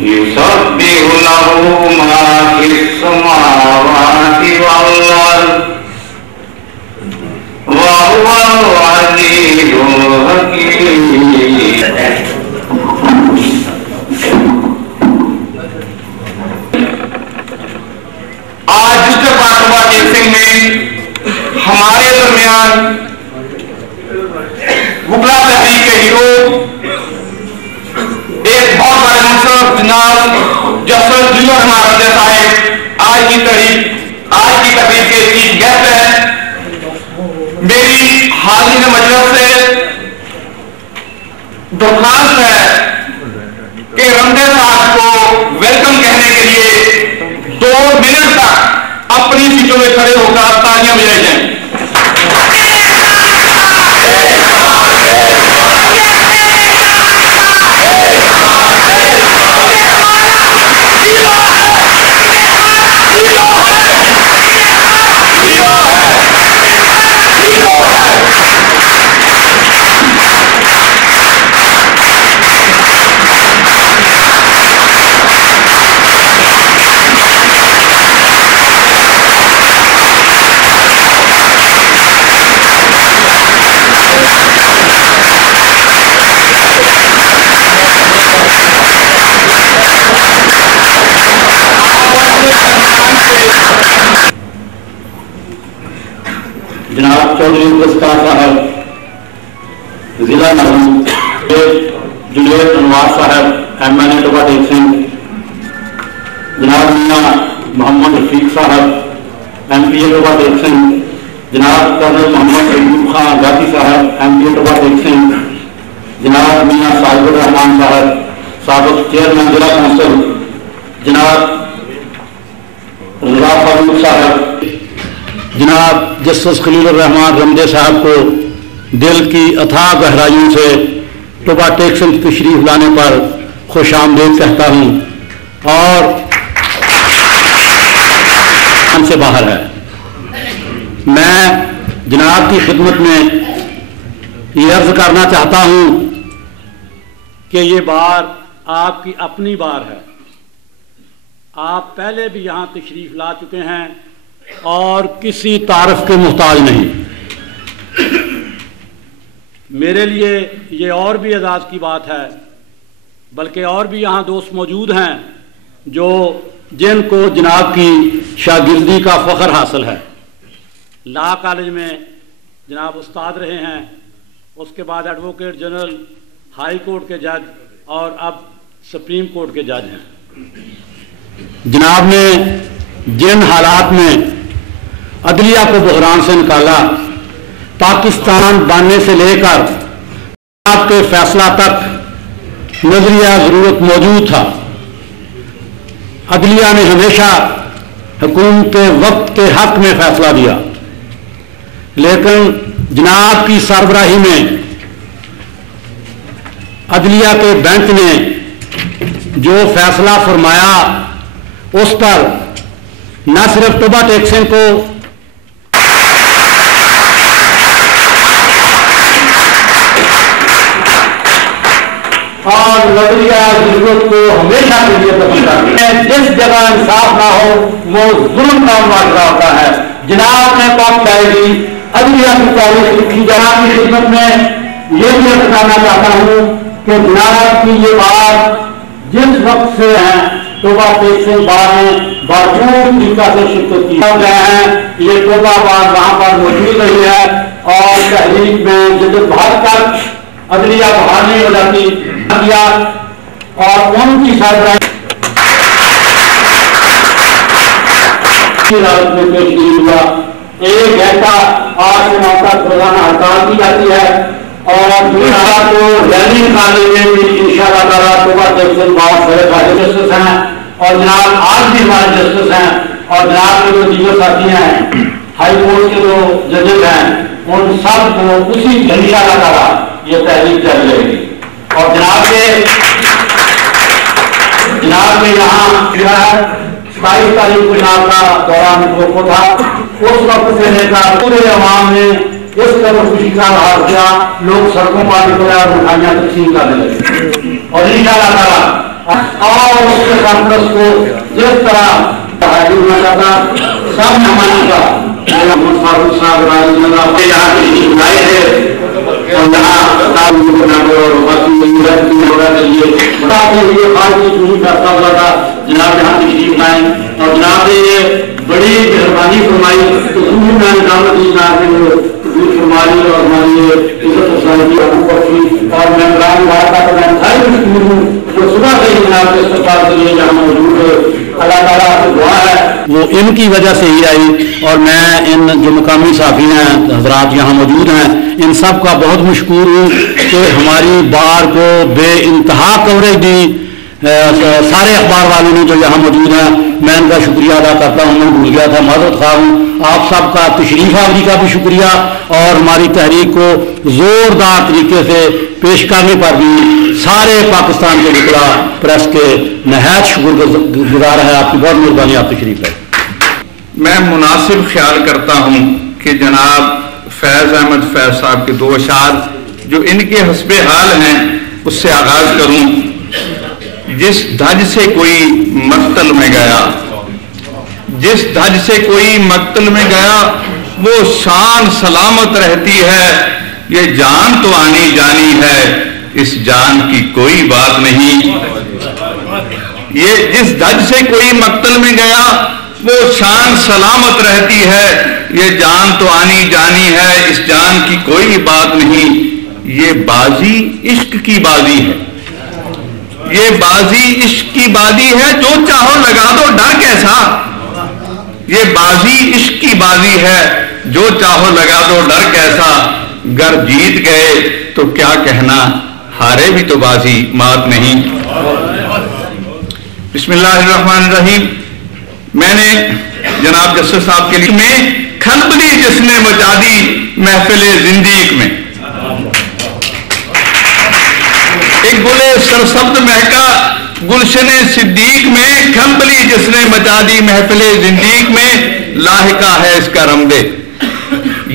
يسبح له ما في السماوات آج کی تقریب کے چیف گیسٹ ہیں. میری حاضرین مجلس سے درخواست ہے کہ رمدے صاحب کو ویلکم کہنے کے لیے 2 منٹ تک اپنی سیٹوں میں کھڑے ہو کر تالیاں بجائی جائیں. جناب چودھری گلستان صاحب ضلع نظم، جنید انوار صاحب ایم این اے ٹوبا ٹیک سنگھ، جناب میاں محمد رفیق صاحب ایم پی اے ٹوبا ٹیک سنگھ، جناب کرنل محمد ایوب خان گاتی صاحب ایم پی اے ٹوبا ٹیک سنگھ، جناب میاں صاحب الرحمان صاحب سابق چیئرمین ضلع کونسل، جناب رضا فاروق صاحب، جناب جسٹس خلیل الرحمان رمدے صاحب کو دل کی اتھاہ گہرائیوں سے ٹوبا ٹیک سنگھ تشریف لانے پر خوش آمدید کہتا ہوں اور ہم سے باہر ہے. میں جناب کی خدمت میں یہ عرض کرنا چاہتا ہوں کہ یہ بار آپ کی اپنی بار ہے. آپ پہلے بھی یہاں تشریف لا چکے ہیں اور کسی تعارف کے محتاج نہیں. میرے لیے یہ اور بھی اعزاز کی بات ہے، بلکہ اور بھی یہاں دوست موجود ہیں جن کو جناب کی شاگردی کا فخر حاصل ہے. لا کالج میں جناب استاد رہے ہیں، اس کے بعد ایڈوکیٹ جنرل، ہائی کورٹ کے جج اور اب سپریم کورٹ کے جج ہیں. جناب نے جن حالات میں عدلیہ کو بحران سے نکالا، پاکستان بننے سے لے کر آپ کے فیصلہ تک نظریہ ضرورت موجود تھا. عدلیہ نے ہمیشہ حکومت کے وقت کے حق میں فیصلہ دیا، لیکن جناب کی سربراہی میں عدلیہ کے بینچ نے جو فیصلہ فرمایا اس پر نہ صرف ٹوبا ٹیک سنگھ کو اور نظریہ ضرورت کو ہمیشہ کے لیے پسند ہے. جس جگہ انصاف نہ ہو وہ ظلم کا معاشرہ ہوتا ہے. جناب نے قوم چاہے گی عدلیہ کی تاریخ لکھی. جناب کی خدمت میں یہ بھی بتانا چاہتا ہوں کہ جناب کی یہ بات جس وقت سے ہیں ٹوبا ٹیک سنگھ بار میں بھرپور طریقہ سے شرکت کی گئے ہیں. یہ ٹوبا بار وہاں پر موجود رہی ہے اور تحریک میں جدت بھر کر عدلیہ بحال نہیں ہو جاتی دیا اور ان کی سربراہی میں پیش ہوا. 1 گھنٹہ 8 سے 9 تک روزانہ ہڑتال کی جاتی ہے اور کو ریلی نکالنے میں بھی انشاءاللہ تعالیٰ ٹوبا ٹیک سنگھ بہت سارے فائدے جسٹس ہیں اور جناب آج بھی ہمارے جسٹس ہیں اور جناب کے جو دیگر ساتھی ہیں ہائی کورٹ کے جو ججز ہیں ان سب کو اسی انشاءاللہ تعالیٰ یہ تحریک جاری رہے گی. اور جناب کے یہاں 27 تاریخ کو جناب کا دوران موقع تھا. اس وقت سے لے کر پورے عوام نے اس طرح خوشی کا اظہار کیا. لوگ سڑکوں پر نکلے اور مٹھائیاں تقسیم کرنے لگے اور انشاءاللہ تعالیٰ اور اس کے کانفرنس کو جس طرح ہونا چاہتا سب مہمانوں کا محمد فاروق صاحب یہاں کی بنائی ہے اور جناب یہاں تشریف لائیں اور جناب نے یہ بڑی مہربانی فرمائی تو میں فرمائی اور ہماری عزت افزائی کی حقوق بخشی اور ممبران جو صبح سے ہی جناب کے استقبال کے لیے یہاں موجود ہے. اللہ تعالیٰ سے دعا ہے وہ ان کی وجہ سے ہی آئی، اور میں ان جو مقامی صحافی ہیں حضرات یہاں موجود ہیں ان سب کا بہت مشکور ہوں کہ ہماری بار کو بے انتہا کوریج دی، سارے اخبار والوں نے جو یہاں موجود ہیں میں ان کا شکریہ ادا کرتا ہوں، میں بھول گیا تھا، معذرت خواہ ہوں۔ آپ سب کا تشریف آوری کا بھی شکریہ، اور ہماری تحریک کو زوردار طریقے سے پیش کرنے پر بھی سارے پاکستان کے نکلا پریس کے نہایت شکر گزار ہے۔ آپ کی بہت مہربانی، آپ تشریف ہے۔ میں مناسب خیال کرتا ہوں کہ جناب فیض احمد فیض صاحب کے 2 اشعار جو ان کے حسب حال ہیں اس سے آغاز کروں۔ جس دھج سے کوئی مقتل میں گیا، جس دھج سے کوئی مقتل میں گیا وہ شان سلامت رہتی ہے، یہ جان تو آنی جانی ہے، اس جان کی کوئی بات نہیں۔ یہ جس دھج سے کوئی مقتل میں گیا وہ شان سلامت رہتی ہے، یہ جان تو آنی جانی ہے، اس جان کی کوئی بات نہیں۔ یہ بازی عشق کی بازی ہے، یہ بازی عشق کی بازی ہے، جو چاہو لگا دو ڈر کیسا۔ یہ بازی عشق کی بازی ہے، جو چاہو لگا دو ڈر کیسا۔ گر جیت گئے تو کیا کہنا، ہارے بھی تو بازی مات نہیں۔ بسم اللہ الرحمن الرحیم۔ میں نے جناب جسٹس صاحب کے لیے میں کھلبلی جس نے مچا دی محفل زندیق میں، ایک گلے سرسبز مہکا گلشن صدیق میں، کھلبلی جس نے مچا دی محفل زندیق میں، لاحقہ ہے اس کا رمدے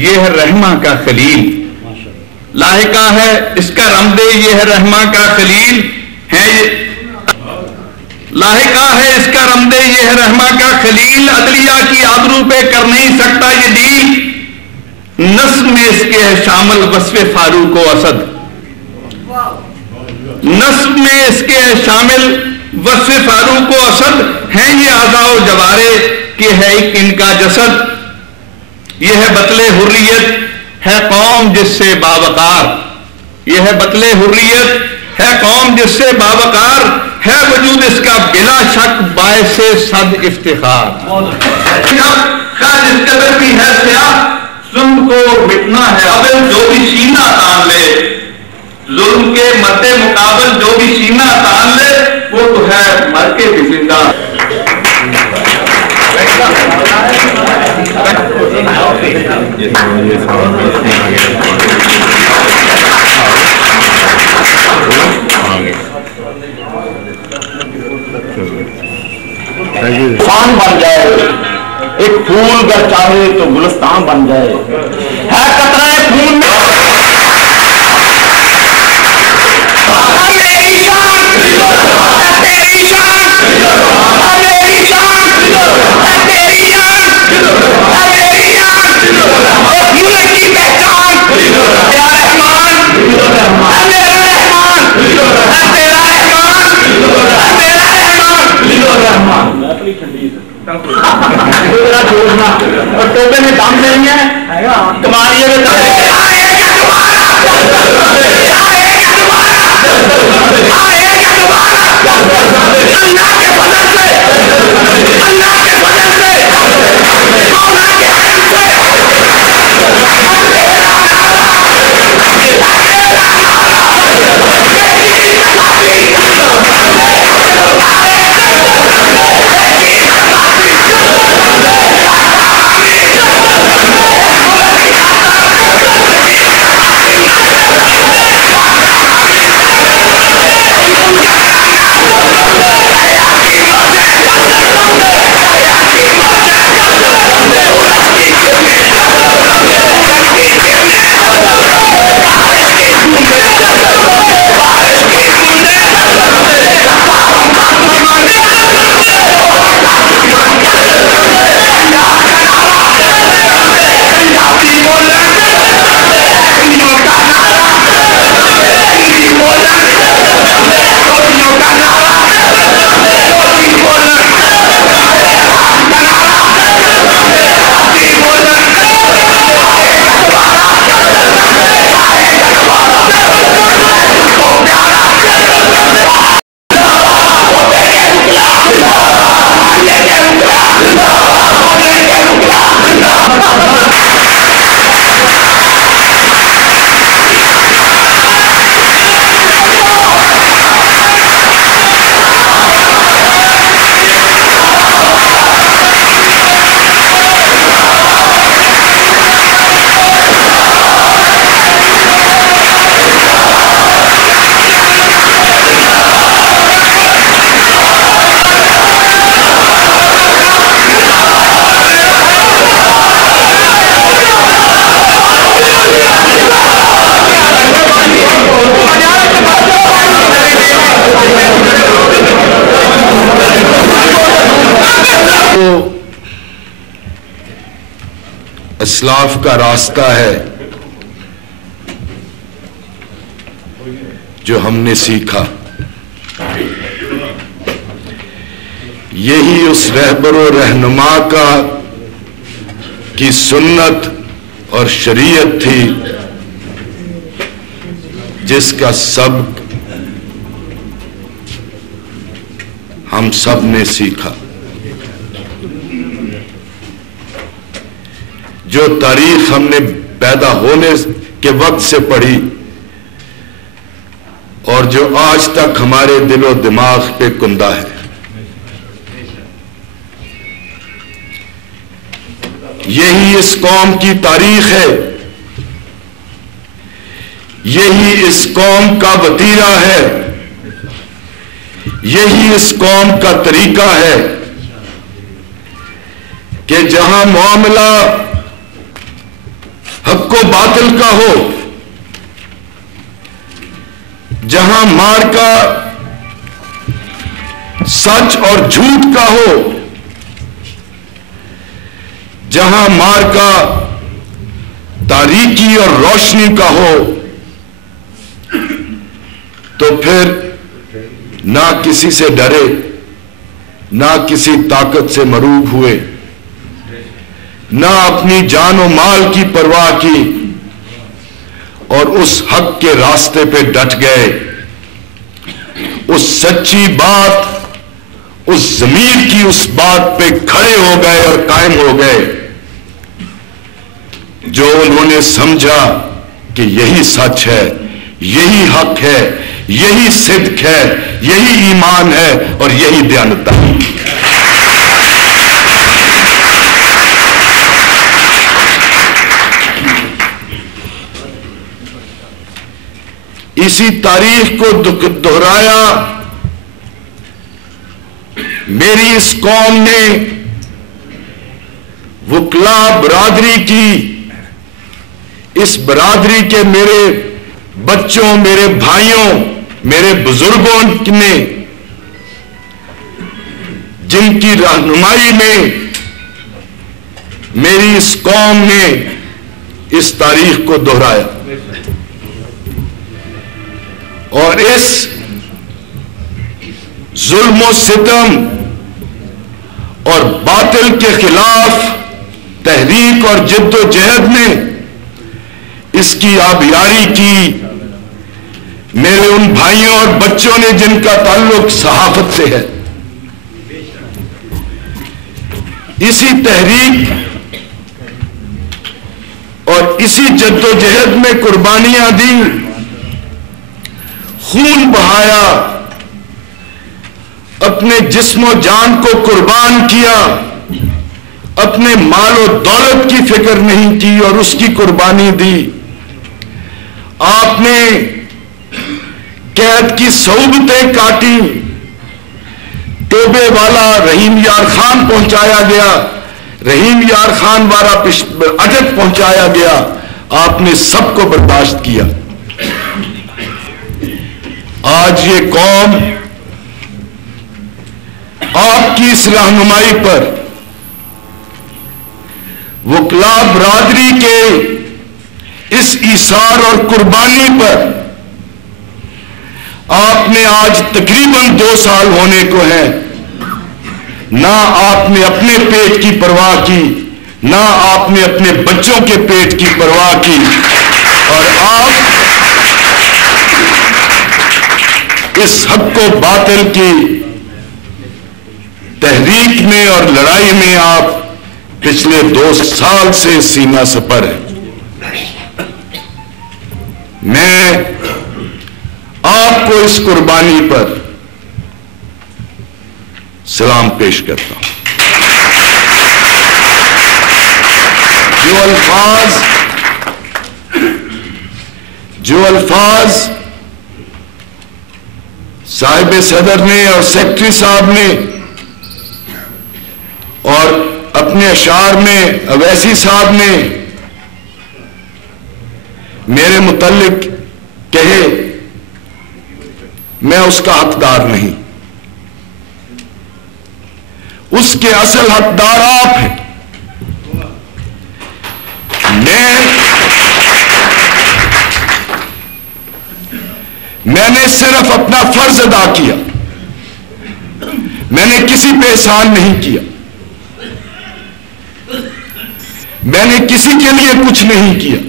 یہ ہے رحمہ کا خلیل، لاحقہ ہے اس کا رمدے یہ ہے رحمہ کا خلیل ہے، لاحقہ ہے اس کا رمدے یہ ہے رحمہ کا خلیل، عدلیہ کی آبرو پہ کر نہیں سکتا یہ ڈیل، نسب میں اس کے ہے شامل وصف فاروق و اسد، نسب میں اس کے ہے شامل وصف فاروق و اسد، ہیں یہ اعضاء و جوارے کہ ہے ایک ان کا جسد، یہ ہے بطل حریت ہے قوم جس سے باوقار، یہ ہے بطل حریت ہے قوم جس سے باوقار، ہے وجود اس کا بلا شک باعث صد افتخار، خواہ جس قدر بھی ہے سیاہ ظلم کو مٹنا ہے ابل، جو بھی سینہ تان لے ظلم کے مد مقابل جو بھی سینہ تان لے وہ تو ہے مر کے بھی زندہ۔ انسان بن جائے، ایک پھول گر چاہے تو گلستان بن جائے، ہے قطرہ خون میں اور ٹوپے میں دم نہیں ہے تمہاری اسلاف کا راستہ ہے جو ہم نے سیکھا. یہی اس رہبر و رہنما کی سنت اور شریعت تھی جس کا سبق ہم سب نے سیکھا. جو تاریخ ہم نے پیدا ہونے کے وقت سے پڑھی اور جو آج تک ہمارے دل و دماغ پہ کندہ ہے، یہی اس قوم کی تاریخ ہے، یہی اس قوم کا وتیرہ ہے، یہی اس قوم کا طریقہ ہے کہ جہاں معاملہ حق و باطل کا ہو، جہاں مارکا سچ اور جھوٹ کا ہو، جہاں مارکا تاریکی اور روشنی کا ہو، تو پھر نہ کسی سے ڈرے، نہ کسی طاقت سے مروب ہوئے، نہ اپنی جان و مال کی پرواہ کی، اور اس حق کے راستے پہ ڈٹ گئے. اس سچی بات، اس ضمیر کی اس بات پہ کھڑے ہو گئے اور قائم ہو گئے جو انہوں نے سمجھا کہ یہی سچ ہے، یہی حق ہے، یہی صدق ہے، یہی ایمان ہے اور یہی دیانتداری. اسی تاریخ کو دہرایا میری اس قوم نے وکلا برادری کی، اس برادری کے میرے بچوں، میرے بھائیوں، میرے بزرگوں نے، جن کی رہنمائی میں میری اس قوم نے اس تاریخ کو دہرایا اور اس ظلم و ستم اور باطل کے خلاف تحریک اور جد و جہد میں اس کی آبیاری کی میرے ان بھائیوں اور بچوں نے جن کا تعلق صحافت سے ہے. اسی تحریک اور اسی جد و جہد میں قربانیاں دی، خون بہایا، اپنے جسم و جان کو قربان کیا، اپنے مال و دولت کی فکر نہیں کی اور اس کی قربانی دی. آپ نے قید کی صعوبتیں کاٹی، ٹوبے والا رحیم یار خان پہنچایا گیا، رحیم یار خان والا اٹک پہنچایا گیا، آپ نے سب کو برداشت کیا. آج یہ قوم آپ کی اس رہنمائی پر، وکلا برادری کے اس ایثار اور قربانی پر، آپ نے آج تقریباً 2 سال ہونے کو ہے، نہ آپ نے اپنے پیٹ کی پرواہ کی، نہ آپ نے اپنے بچوں کے پیٹ کی پرواہ کی، اور آپ اس حق و باطل کی تحریک میں اور لڑائی میں آپ پچھلے 2 سال سے سینہ سپر ہیں. میں آپ کو اس قربانی پر سلام پیش کرتا ہوں. جو الفاظ صاحب صدر نے اور سیکرٹری صاحب نے اور اپنے اشعار میں اویسی صاحب نے میرے متعلق کہے، میں اس کا حقدار نہیں. اس کے اصل حقدار آپ ہیں. میں نے صرف اپنا فرض ادا کیا، میں نے کسی پہ احسان نہیں کیا، میں نے کسی کے لیے کچھ نہیں کیا.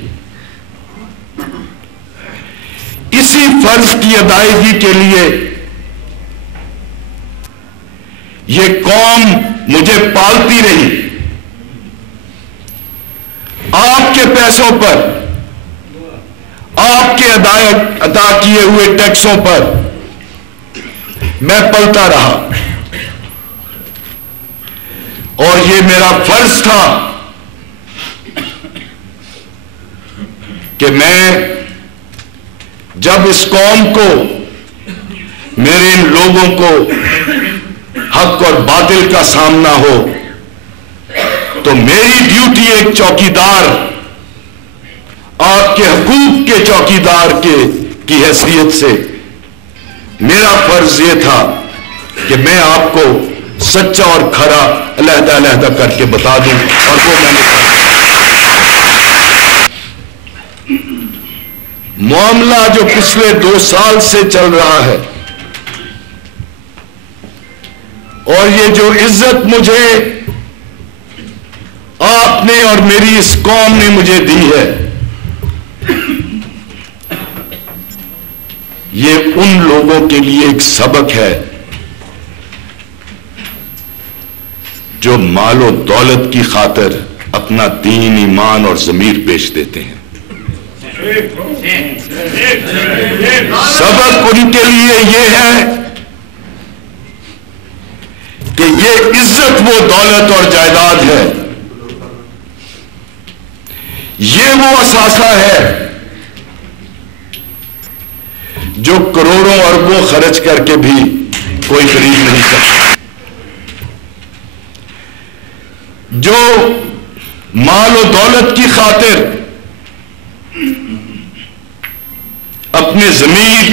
اسی فرض کی ادائیگی کے لیے یہ قوم مجھے پالتی رہی. آپ کے پیسوں پر، آپ کے ادا کیے ہوئے ٹیکسوں پر میں پلتا رہا، اور یہ میرا فرض تھا کہ میں جب اس قوم کو، میرے ان لوگوں کو حق اور باطل کا سامنا ہو تو میری ڈیوٹی ایک چوکیدار، آپ کے حقوق کے چوکیدار کی حیثیت سے میرا فرض یہ تھا کہ میں آپ کو سچا اور کھرا علیحدہ علیحدہ کر کے بتا دوں، اور وہ میں نے کہا. معاملہ جو پچھلے 2 سال سے چل رہا ہے، اور یہ جو عزت مجھے آپ نے اور میری اس قوم نے مجھے دی ہے، یہ ان لوگوں کے لیے ایک سبق ہے جو مال و دولت کی خاطر اپنا دین، ایمان اور ضمیر بیچ دیتے ہیں. سبق ان کے لیے یہ ہے کہ یہ عزت وہ دولت اور جائیداد ہے، یہ وہ اثاثہ ہے جو کروڑوں اربوں خرچ کر کے بھی کوئی خرید نہیں سکتا. جو مال و دولت کی خاطر اپنے ضمیر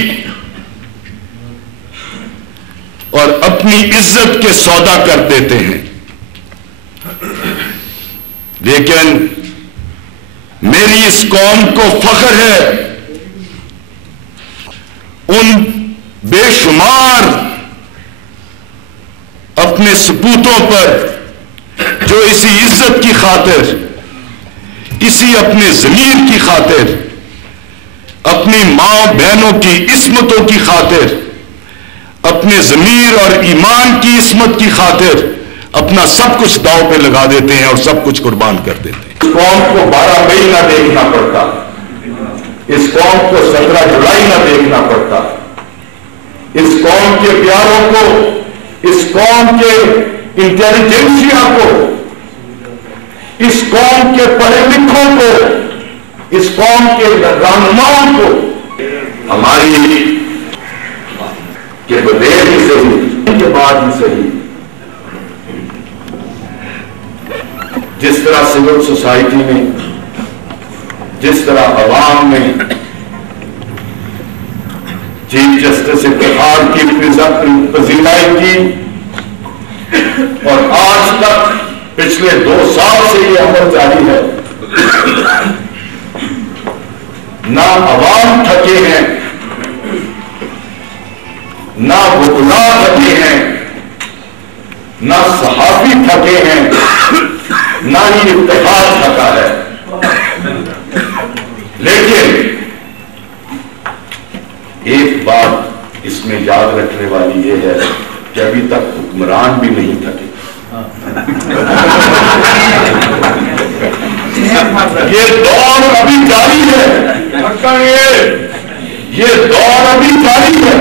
اور اپنی عزت کے سودا کر دیتے ہیں، لیکن میری اس قوم کو فخر ہے ان بے شمار اپنے سپوتوں پر جو اسی عزت کی خاطر، اسی اپنے ضمیر کی خاطر، اپنی ماں بہنوں کی عصمتوں کی خاطر، اپنے ضمیر اور ایمان کی عصمت کی خاطر اپنا سب کچھ داؤ پہ لگا دیتے ہیں اور سب کچھ قربان کر دیتے ہیں. اس قوم کو 12 مئی نہ دیکھنا پڑتا، اس قوم کو 17 جولائی نہ دیکھنا پڑتا، اس قوم کے پیاروں کو، اس قوم کے انٹیلیجنسیا کو، اس قوم کے پڑھے لکھوں کو، اس قوم کے رہنماؤں کو، ہماری کے بدیر ہی صحیح، کے بعد ہی صحیح، جس طرح سول سوسائٹی میں، جس طرح عوام میں چیف جسٹس اتحاد کی پذیرائی کی، اور آج تک پچھلے 2 سال سے یہ عمل جاری ہے، نہ عوام تھکے ہیں، نہ وکلاء تھکے ہیں، نہ صحافی تھکے ہیں، نہ ہی اتحاد تھکا ہے. لیکن ایک بات اس میں یاد رکھنے والی یہ ہے کہ ابھی تک حکمران بھی نہیں تھکے. یہ دور ابھی جاری ہے، یہ دور ابھی جاری ہے،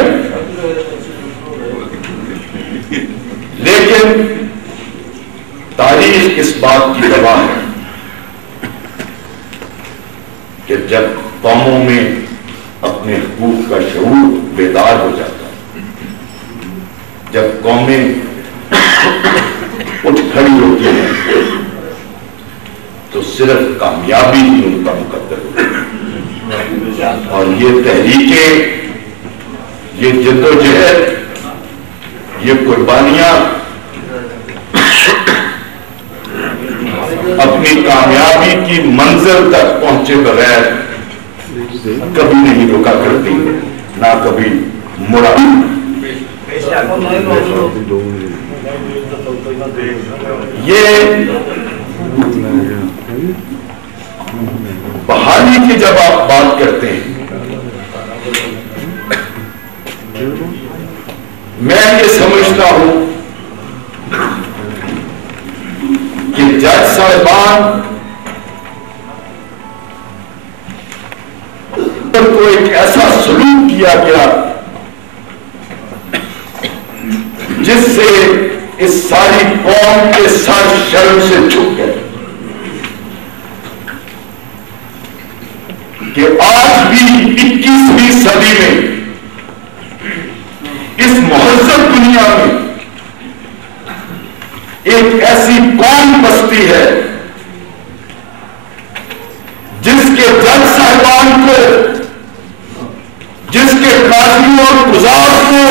لیکن تاریخ اس بات کی گواہ ہے کہ جب قوموں میں اپنے حقوق کا شعور بیدار ہو جاتا ہے، جب قومیں اٹھ کھڑی ہوتی ہیں تو صرف کامیابی ہی ان کا مقدر ہوتی ہے. اور یہ تحریکیں، یہ جدوجہد، یہ قربانیاں اب اپنی کامیابی کی منزل تک پہنچے بغیر کبھی نہیں رکا کرتی، نہ کبھی مڑا۔ یہ بحالی کی جب آپ بات کرتے ہیں، میں یہ سمجھتا ہوں کہ جج صاحبان کو ایک ایسا سلوک کیا گیا جس سے اس ساری قوم کے سر شرم سے جھک گئے کہ آج بھی 21ویں صدی میں اس مہذب دنیا میں ایک ایسی قوم بستی ہے جس کے جج صاحبان کو، جس کے قاضیوں اور قضات کو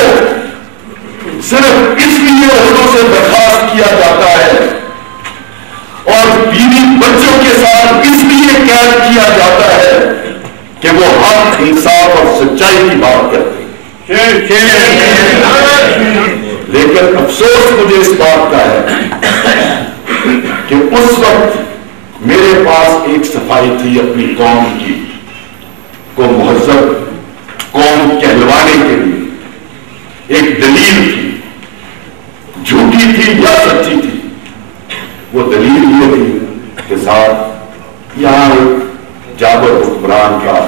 صرف اس لیے عہدوں سے برخاست کیا جاتا ہے اور بیوی بچوں کے ساتھ اس لیے قید کیا جاتا ہے کہ وہ حق، انصاف اور سچائی کی بات کرتے ہیں۔ لیکن افسوس مجھے اس بات کا ہے کہ اس وقت میرے پاس ایک صفائی تھی اپنی قوم کی کو مہذب قوم کہلوانے کے لیے، ایک دلیل تھی، جھوٹی تھی یا سچی تھی۔ وہ دلیل یہ تھی کہ صاحب یہاں ایک جابر حکمران کا،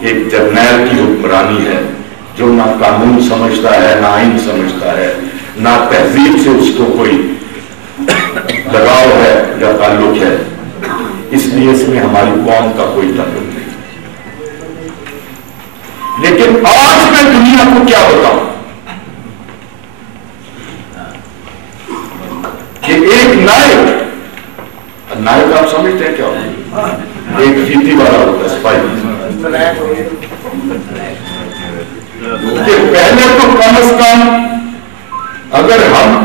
ایک جرنیل کی حکمرانی ہے جو نہ قانون سمجھتا ہے، نہ آئین سمجھتا ہے، نہ تہذیب سے اس کو کوئی لگاؤ ہے یا تعلق ہے، اس لیے اس میں ہماری قوم کا کوئی تعلق نہیں۔ لیکن آج میں دنیا کو کیا بتاؤں کہ ایک نائب آپ سمجھتے ہیں کیا ہوتا ہے؟ ایک فیتی والا ہوتا ہے، سپاہی، کہ پہلے تو کم از کم اگر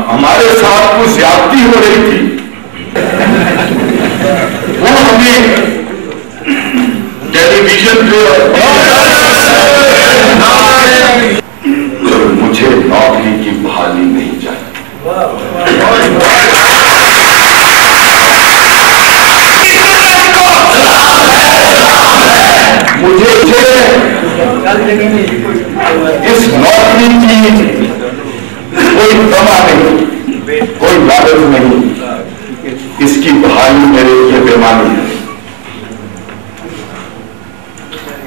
ہمارے ساتھ کوئی زیادتی ہو رہی تھی وہ ہمیں ٹیلی ویژن پہ، مجھے نوکری کی بحالی نہیں چاہیے۔ مجھے اس نوکری کی کوئی تما نہیں، کوئی لالچ نہیں، اس کی بحالی میرے لیے بےمانی ہے۔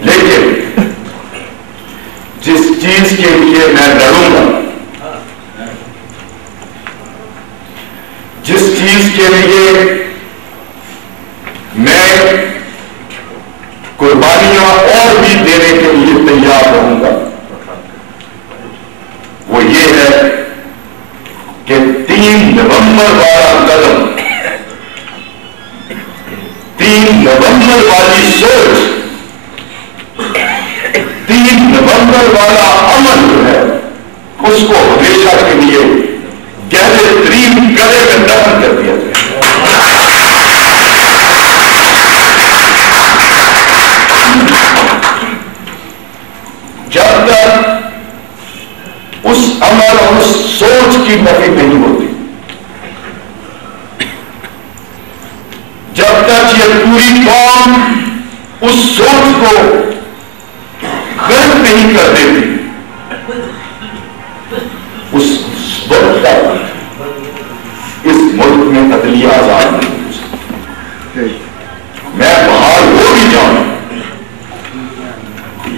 لیکن جس چیز کے لیے میں لڑوں گا، جس چیز کے لیے میں قربانیاں اور بھی دینے کے لیے تیار رہوں گا، وہ یہ ہے کہ 3 نومبر والا قدم، 3 نومبر والی سوچ، 3 نومبر والا عمل جو ہے اس کو ہمیشہ کے لیے گہرے ترین گڑھے میں دفن کر دیا جائے۔ جب تک اس عمل اور اس سوچ کی نفی نہیں ہوتی، جب تک یہ پوری قوم اس سوچ کو غلط نہیں کر دیتی، اس وقت تک اس ملک میں عدلیہ آزاد نہیں ہو سکتی۔ میں باہر ہو بھی جاؤں،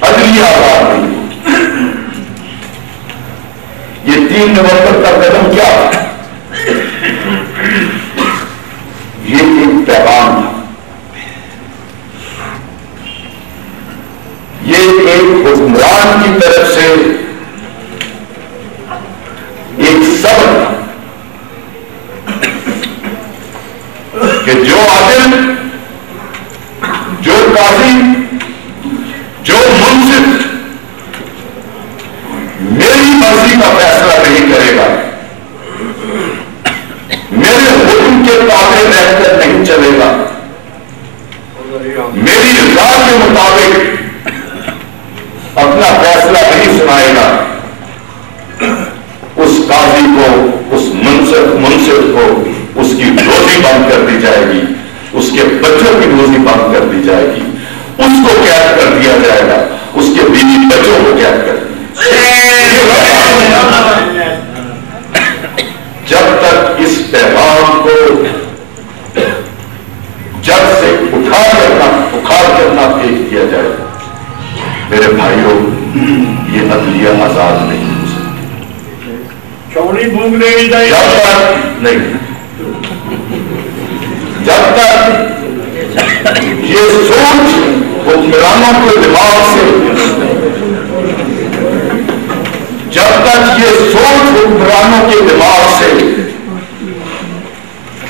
عدلیہ آزاد نہیں ہو۔ یہ 3 نومبر کا قدم کیا ہے؟ یہ ایک پیغام تھا، یہ ایک حکمران کی طرف سے ایک سبق تھا کہ جو عادل، جو قاضی، جو منصف میری مرضی کا فیصلہ نہیں کرے گا، دکھائے گا اس قاضی کو، اس منصف کو اس کی روزی بند کر دی جائے گی، اس کے بچوں کی روزی بند کر دی جائے گی، اس کو قید کر دیا جائے گا، اس کے بیوی بچوں کو قید کر دیا جب تک اس پیغام کو جب سے اکھاڑ کرنا پیش کیا جائے، میرے بھائیوں یہ عدلیہ آزاد نہیں ہو سکتی، چوڑی بھونگ دینی چاہیے جب تک نہیں، جب تک یہ سوچ حکمرانوں کے دماغ سے، جب تک یہ سوچ حکمرانوں کے دماغ سے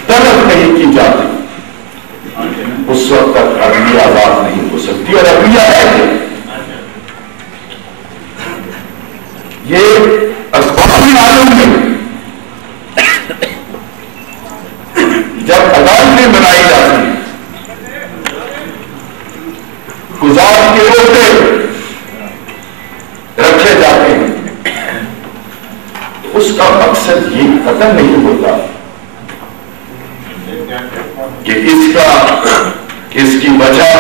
طلب نہیں کی جاتی، اس وقت تک عدلیہ آزاد نہیں ہو سکتی۔ اور عدلیہ ہے یہ اخباری عالم میں جب عدالتیں بنائی جاتی ہیں، قضات کے عہدے رکھے جاتے ہیں، اس کا مقصد یہ ختم نہیں ہوتا کہ اس کی وجہ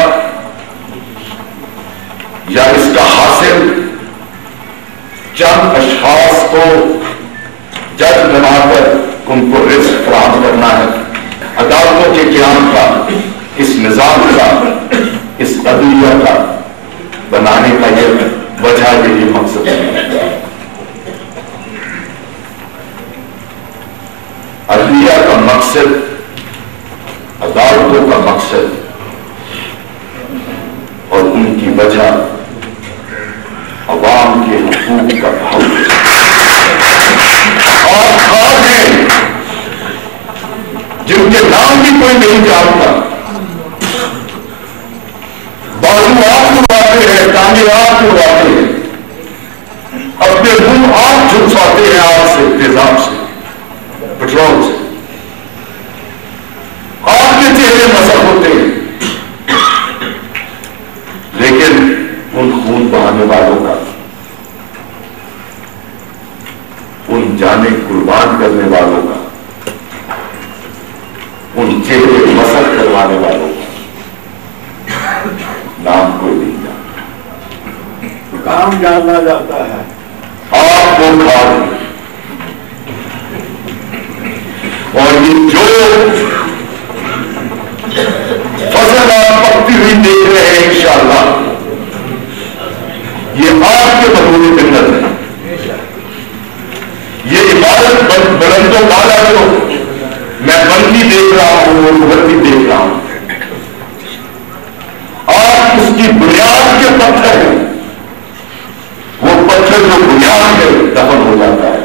یا اس کا حاصل چند اشخاص کو جج بنا کر ان کو رزق فراہم کرنا ہے۔ عدالتوں کے قیام کا، اس نظام کا، اس عدلیہ کا بنانے کا یہ وجہ، یہ مقصد ہے۔ عدلیہ کا مقصد، عدالتوں کا مقصد اور ان کی وجہ عوام کے حقوق کا تحفظ۔ اور خاص ہیں جن کے نام بھی کوئی نہیں جانتا، بازو آپ اڑاتے ہیں، ٹانگیں آپ اڑاتے ہیں، اپنے منہ آپ جھلساتے ہیں آگ سے، تیزاب سے، پٹرول سے، آپ کے چہرے مسخ ہوتے ہیں، لیکن ان خون بہانے والوں کا، ان جانیں قربان کرنے والوں کا، ان چہرے مسخ کروانے والوں کا نام کوئی نہیں جانتا، کام جانا جاتا ہے۔ آپ کو کھا دیں اور یہ جو فصل آپ پکتی ہوئی دیکھ رہے ہیں انشاءاللہ، یہ آپ کے بطور جنت ہے۔ یہ عمارت بلندوں والا جو میں بنتی دیکھ رہا ہوں اور ابھرتی دیکھ رہا ہوں، آپ اس کی بنیاد کے پتھر ہیں، وہ پتھر جو بنیاد میں دفن ہو جاتا ہے،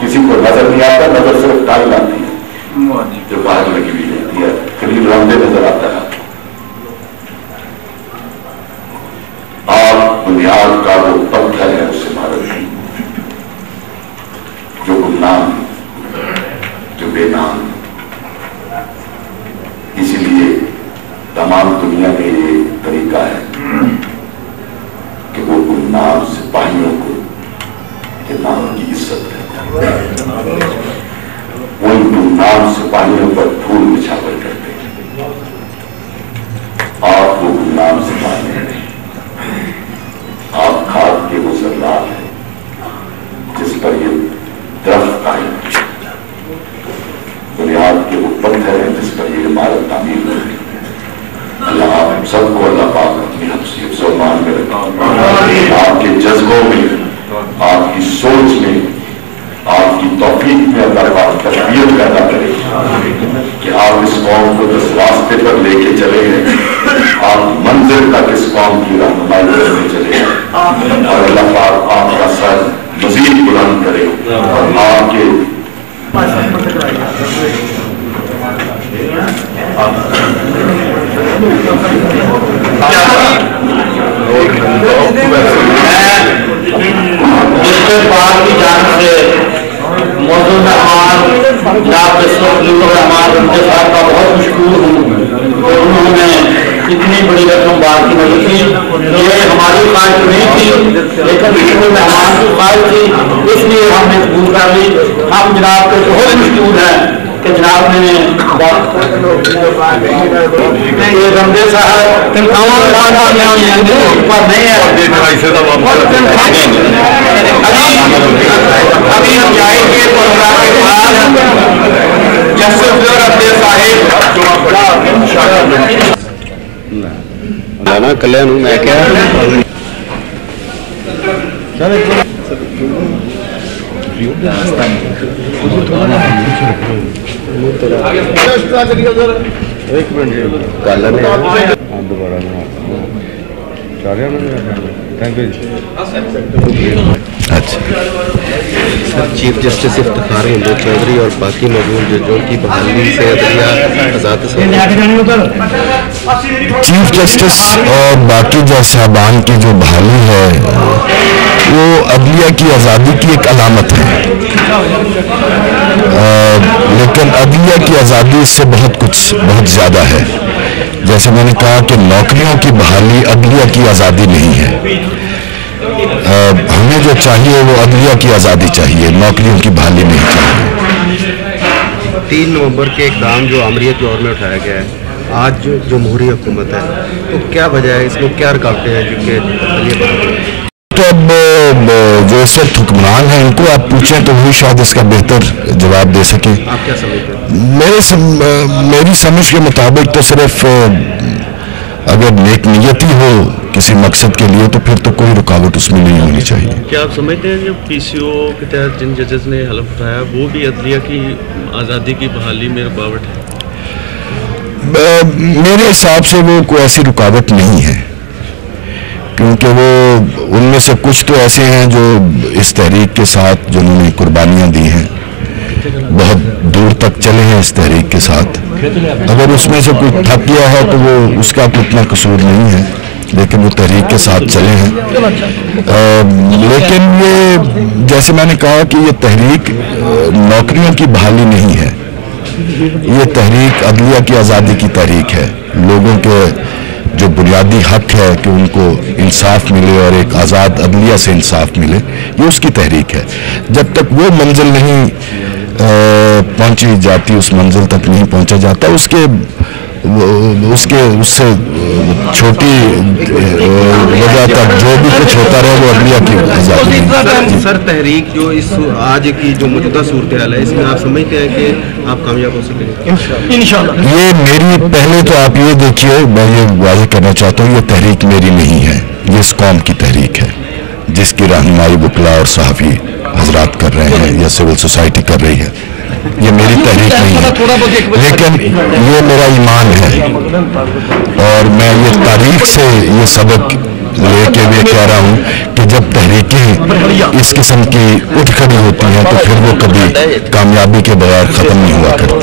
کسی کو نظر نہیں آتا، نظر صرف ٹائل آتی ہے جو باہر لگی ہوئی رہتی ہے، قریب رمضے نظر آتا ہے۔ آپ بنیاد کا وہ پتھر ہے اس عمارت کی جو گمنام ہے، جو بے نام ہے۔ اسی لیے تمام دنیا میں یہ طریقہ ہے کہ وہ گمنام سپاہیوں کو کے نام کی عزت کرتے ہیں، وہ ان گمنام سپاہیوں پر پھول بچھاور کرتے ہیں۔ آپ وہ گمنام سپاہی ہیں، آپ کھاد کے وہ ذرات ہیں جس پر یہ درخت قائم ہے، بنیاد کے وہ پتھر ہیں جس پر یہ عمارت تعمیر ہوئی۔ اللہ آپ سب کو اللہ پاک اپنی حفظ و امان میں رکھے، آپ کے جذبوں میں، آپ کی سوچ میں، آپ کی توفیق میں اللہ پاک تربیت پیدا کرے کہ آپ اس قوم کو جس راستے پر لے کے چلے ہیں، آپ منزل تک اس قوم کی رہنمائی کرنے چلے ہیں، اور اللہ پاک آپ کا سر مزید بلند کرے اور آپ کے پاک کی جانب سے موضوع مہمان جناب الرحمان ان کے ساتھ کا بہت مشکور ہوں، انہوں نے اتنی بڑی رقم بار کی مدد کی. یہ ہماری خواہش نہیں تھی لیکن اس مہمان کی خواہش تھی, اس لیے ہم نے قبول کر لی. ہم جناب کو بہت مشکور ہیں کہ جناب نے یہ رمضے صاحب نہیں ہے. ابھی ہم جائیں گے پروگرام کے بعد جسٹس رمضے صاحب نا کلیان ہوں میں کیا ایک منٹ دوبارہ اچھا چیف جسٹس افتخار محمود چودھری اور باقی موجود ججوں کی بحالی سے عدلیہ آزاد چیف جسٹس اور باقی جج صاحبان کی جو بحالی ہے وہ عدلیہ کی آزادی کی ایک علامت ہے, لیکن عدلیہ کی آزادی اس سے بہت زیادہ ہے. جیسے میں نے کہا کہ نوکریوں کی بحالی عدلیہ کی آزادی نہیں ہے. ہمیں جو چاہیے وہ عدلیہ کی آزادی چاہیے, نوکریوں کی بحالی نہیں چاہیے. 3 نومبر کے اقدام جو آمریت دور میں اٹھایا گیا ہے, آج جو جمہوری حکومت ہے, تو کیا وجہ ہے, اس میں کیا رکاوٹیں ہیں جو کہ عدلیہ تو اب جو اس وقت حکمران ہیں ان کو آپ پوچھیں تو وہی شاید اس کا بہتر جواب دے سکیں. آپ کیا سمجھتے ہیں؟ میری سمجھ کے مطابق تو صرف اگر نیک نیتی ہو کسی مقصد کے لیے تو پھر تو کوئی رکاوٹ اس میں نہیں ہونی چاہیے. کیا آپ سمجھتے ہیں جو پی سی او کے تحت جن ججز نے حلف اٹھایا وہ بھی عدلیہ کی آزادی کی بحالی میں رکاوٹ ہے؟ میرے حساب سے وہ کوئی ایسی رکاوٹ نہیں ہے, کیونکہ وہ ان میں سے کچھ تو ایسے ہیں جو اس تحریک کے ساتھ جنہوں نے قربانیاں دی ہیں, بہت دور تک چلے ہیں اس تحریک کے ساتھ. اگر اس میں سے کوئی تھک گیا ہے تو وہ اس کا تو اتنا قصور نہیں ہے, لیکن وہ تحریک کے ساتھ چلے ہیں. لیکن یہ جیسے میں نے کہا کہ یہ تحریک نوکریوں کی بحالی نہیں ہے, یہ تحریک عدلیہ کی آزادی کی تحریک ہے. لوگوں کے جو بنیادی حق ہے کہ ان کو انصاف ملے اور ایک آزاد عدلیہ سے انصاف ملے, یہ اس کی تحریک ہے. جب تک وہ منزل نہیں پہنچی جاتی, اس منزل تک نہیں پہنچا جاتا, اس سے چھوٹی وجہ تک جو بھی کچھ ہوتا رہے وہ عدلیہ کی آزادی ہے. سر تحریک جو اس آج کی جو موجودہ صورتحال ہے اس میں آپ سمجھتے ہیں کہ آپ کامیاب ہو سکیں گے انشاءاللہ؟ یہ میری پہلے تو آپ یہ دیکھیے, میں یہ واضح کرنا چاہتا ہوں, یہ تحریک میری نہیں ہے, یہ اس قوم کی تحریک ہے جس کی رہنمائی وکلاء اور صحافی حضرات کر رہے ہیں یا سول سوسائٹی کر رہی ہے. یہ میری تحریک نہیں ہے, لیکن یہ میرا ایمان ہے اور میں یہ تاریخ سے یہ سبق لے کے بھی کہہ رہا ہوں کہ جب تحریکیں اس قسم کی اٹھ کھڑی ہوتی ہیں تو پھر وہ کبھی کامیابی کے بغیر ختم نہیں ہوا کرتی.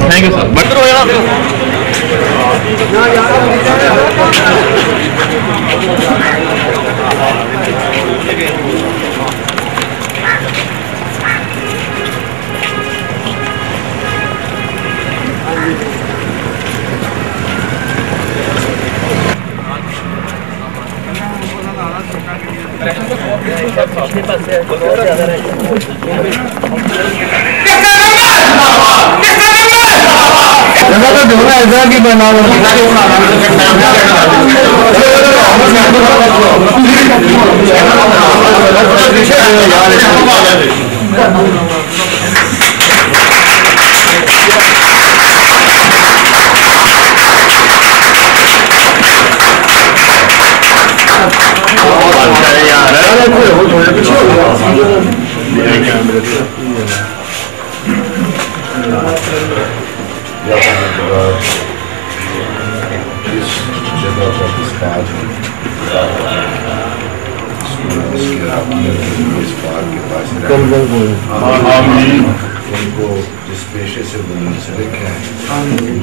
ان کو جس پیشے سے وہ منسلک ہیں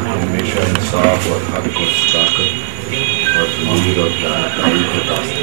ہمیشہ انصاف اور حق اور صداقت اور ضمیر اور تاریخ کے راستے